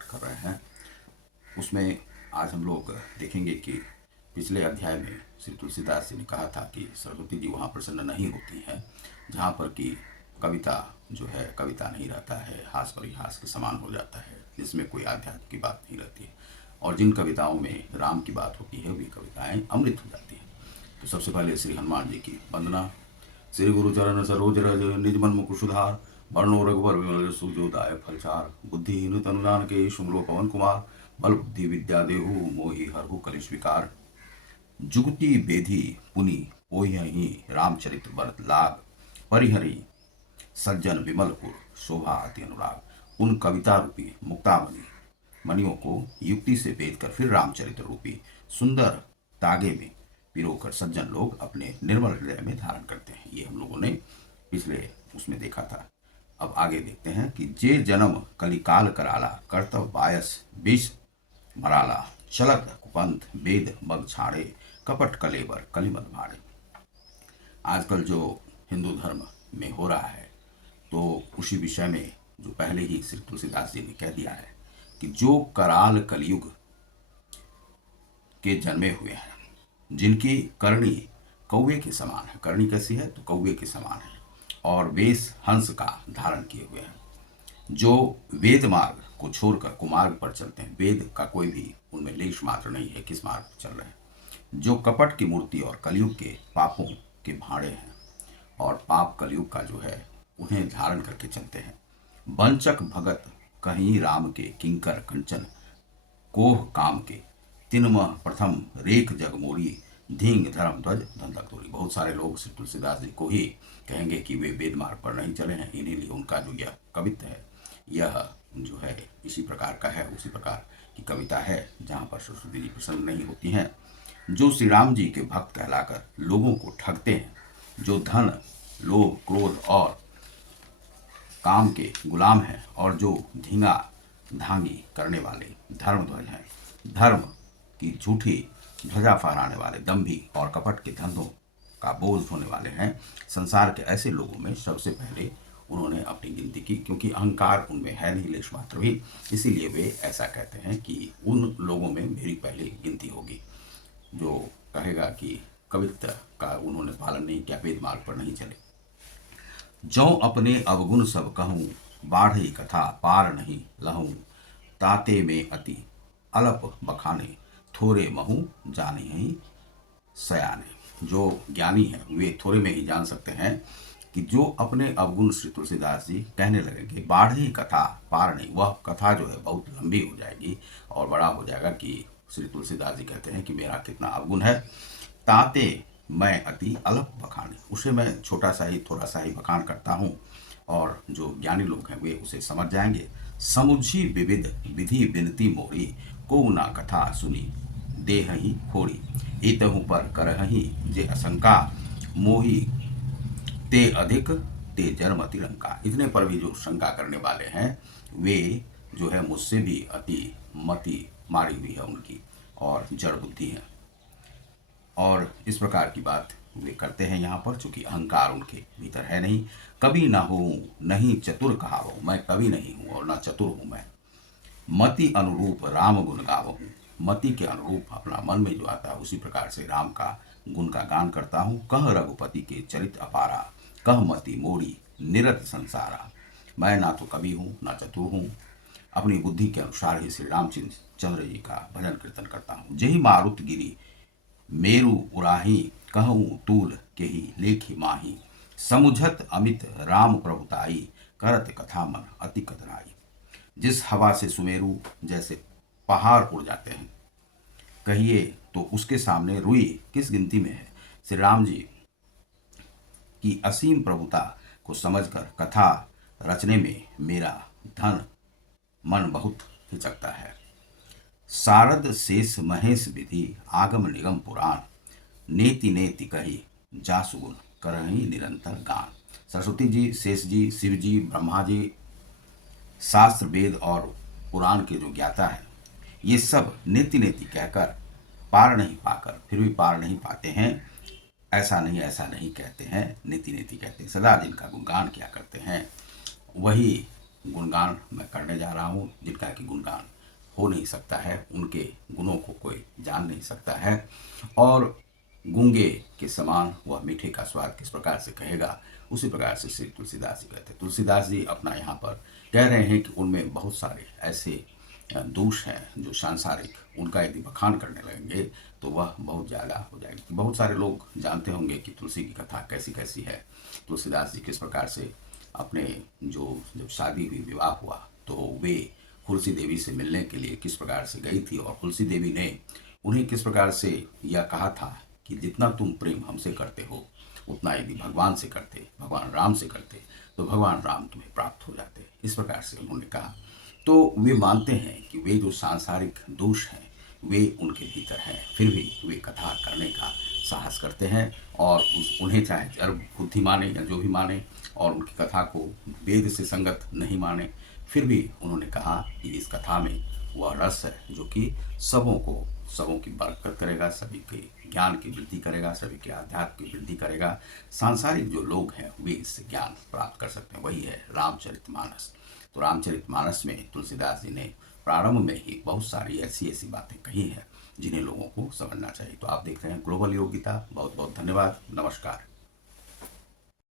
पाठ कर रहे हैं, उसमें आज हम लोग देखेंगे कि पिछले अध्याय में श्री तुलसीदास जी ने कहा था कि सरस्वती जी वहाँ प्रसन्न नहीं होती हैं जहाँ पर कि कविता जो है कविता नहीं रहता है, हास परिहास के समान हो जाता है, जिसमें कोई आध्यात्म की बात नहीं रहती है, और जिन कविताओं में राम की बात होती है वे कविताएं अमृत हो जाती हैं। तो सबसे पहले श्री हनुमान जी की वंदना। श्री गुरु चरण सरोज रज निज मन मुकुर सुधार, वर्णो रघुवर विमल सुजोदाय फलचार, बुद्धिहीन तनु जानके शुम्लो पवन कुमार, बल बुद्धि विद्या देहु मोहि हरहु कलिश विकार, जुगति बेधी पुनि ओहि रामचरित बरत लाग, परिहरि सज्जन विमलपुर शोभा अति अनुराग। उन कविता रूपी मुक्तामणि मणियों को युक्ति से भेद कर फिर रामचरित रूपी सुंदर तागे में पिरोकर सज्जन लोग अपने निर्मल हृदय में धारण करते हैं। ये हम लोगों ने पिछले उसमें देखा था। अब आगे देखते हैं कि जे जन्म कलिकाल कराला, कर्तव्य बायस विष मराला, चलत कुपंथ वेद मग छाड़े, कपट कलेवर कलिमत भाड़े। आजकल जो हिंदू धर्म में हो रहा है तो उसी विषय में जो पहले ही श्री तुलसीदास जी ने कह दिया है कि जो कराल कलयुग के जन्मे हुए हैं, जिनकी करणी कौवे के समान है, करणी कैसी है तो कौवे के समान है, और वेश हंस का धारण किए हुए हैं, जो वेद मार्ग को छोड़कर कुमार्ग पर चलते हैं, वेद का कोई भी उनमें लेश मात्र नहीं है किस मार्ग पर चल रहे हैं, जो कपट की मूर्ति और कलयुग के पापों के भाड़े हैं और पाप कलयुग का जो है उन्हें धारण करके चलते हैं। वंचक भगत कहीं राम के किंकर कंचन, कोह काम के तिनमह प्रथम रेख जग मोरी, धींग धर्म ध्वज धंधक तोरी। बहुत सारे लोग श्री तुलसीदास जी को ही कहेंगे कि वे वेद मार्ग पर नहीं चले हैं, इन्हीं लिए उनका जो यह कवित्व है यह जो है इसी प्रकार का है, उसी प्रकार की कविता है जहाँ पर सरस्वती जी प्रसन्न नहीं होती हैं। जो श्री राम जी के भक्त कहलाकर लोगों को ठगते हैं, जो धन लोभ क्रोध और काम के गुलाम हैं, और जो धींगा धांगी करने वाले धर्म ध्वज हैं, धर्म की झूठी ध्वजा फहराने वाले दंभी और कपट के धंधों का बोझ होने वाले हैं, संसार के ऐसे लोगों में सबसे पहले उन्होंने अपनी गिनती की, क्योंकि अहंकार उनमें है नहीं लेश मात्र भी, इसीलिए वे ऐसा कहते हैं कि उन लोगों में मेरी पहले गिनती होगी। जो कहेगा कि कवित्व का उन्होंने पालन नहीं किया, वेद मार्ग पर नहीं चले। जौ अपने अवगुण सब कहूँ, बाढ़ई कथा पार नहीं लहूँ, ताते में अति अलप बखाने, थोड़े महू जाने ही सयाने। जो ज्ञानी है वे थोड़े में ही जान सकते हैं कि जो अपने अवगुण श्री तुलसीदास जी कहने लगेंगे, बाढ़ई कथा पार नहीं, वह कथा जो है बहुत लंबी हो जाएगी और बड़ा हो जाएगा कि श्री तुलसीदास जी कहते हैं कि मेरा कितना अवगुण है। ताते मैं अति अलप बखाने, उसे मैं छोटा सा ही थोड़ा सा ही बखान करता हूँ, और जो ज्ञानी लोग हैं वे उसे समझ जाएंगे। समुझी विविध विधि विनती मोरी, को ना कथा सुनी देह ही खोड़ी, एतहु पर करहि जे असंका, मोही ते अधिक ते जन्म तिरंका। इतने पर भी जो शंका करने वाले हैं वे जो है मुझसे भी अति मति मारी हुई है उनकी, और जड़ बुद्धि है, और इस प्रकार की बात वे करते हैं यहाँ पर, चूंकि अहंकार उनके भीतर है नहीं। कभी ना हो नहीं चतुर कहावो, मैं कभी नहीं हूँ और ना चतुर हूँ मैं। मति अनुरूप राम गुण गावहूँ, मति के अनुरूप अपना मन में जो आता है उसी प्रकार से राम का गुण का गान करता हूँ। कह रघुपति के चरित अपारा, कह मति मोरी निरत संसारा। मैं ना तो कवि हूँ ना चतुर हूँ, अपनी बुद्धि के अनुसार ही श्री रामचंद्र जी का भजन कीर्तन करता हूँ। जही मारुत गिरी मेरु उराही, कहूँ तूल के ही लेखी माही, समुझत अमित राम प्रभुताई, करत कथा मन अति कतराई। जिस हवा से सुमेरु जैसे पहाड़ उड़ जाते हैं, कहिए तो उसके सामने रुई किस गिनती में है। श्री राम जी की असीम प्रभुता को समझकर कथा रचने में मेरा धन मन बहुत हिचकता है। सारद शेष महेश विधि आगम निगम पुराण, नेति नेति कही जासुगुन करही निरंतर गान। सरस्वती जी, शेष जी, शिव जी, ब्रह्मा जी, शास्त्र वेद और पुराण के जो ज्ञाता है, ये सब नेति नेति कहकर पार नहीं पाकर फिर भी पार नहीं पाते हैं। ऐसा नहीं कहते हैं, नेति नेति कहते हैं, सदा जिनका गुणगान किया करते हैं वही गुणगान मैं करने जा रहा हूँ, जिनका कि गुणगान हो नहीं सकता है, उनके गुणों को कोई जान नहीं सकता है। और गूंगे के समान वह मीठे का स्वाद किस प्रकार से कहेगा, उसी प्रकार से श्री तुलसीदास जी कहते हैं। तुलसीदास जी अपना यहाँ पर कह रहे हैं कि उनमें बहुत सारे ऐसे दोष हैं जो सांसारिक, उनका यदि बखान करने लगेंगे तो वह बहुत ज़्यादा हो जाएगी। बहुत सारे लोग जानते होंगे कि तुलसी की कथा कैसी कैसी है। तुलसीदास जी किस प्रकार से अपने जब शादी हुई, विवाह हुआ, तो वे तुलसी देवी से मिलने के लिए किस प्रकार से गई थी, और तुलसी देवी ने उन्हें किस प्रकार से यह कहा था कि जितना तुम प्रेम हमसे करते हो, उतना यदि भगवान से करते, भगवान राम से करते, तो भगवान राम तुम्हें प्राप्त हो जाते। इस प्रकार से उन्होंने कहा। तो वे मानते हैं कि वे जो सांसारिक दोष हैं वे उनके भीतर हैं, फिर भी वे कथा करने का साहस करते हैं। और उन्हें चाहे जड़ बुद्धि माने या जो भी माने, और उनकी कथा को वेद से संगत नहीं माने, फिर भी उन्होंने कहा कि इस कथा में वह रस है जो कि सबों की बरकत करेगा, सभी के ज्ञान की वृद्धि करेगा, सभी के आध्यात्म की वृद्धि करेगा। सांसारिक जो लोग हैं वे इससे ज्ञान प्राप्त कर सकते हैं। वही है रामचरितमानस। तो रामचरितमानस में तुलसीदास जी ने प्रारंभ में ही बहुत सारी ऐसी ऐसी बातें कही हैं जिन्हें लोगों को समझना चाहिए। तो आप देख रहे हैं ग्लोबल योग गीता। बहुत बहुत धन्यवाद। नमस्कार।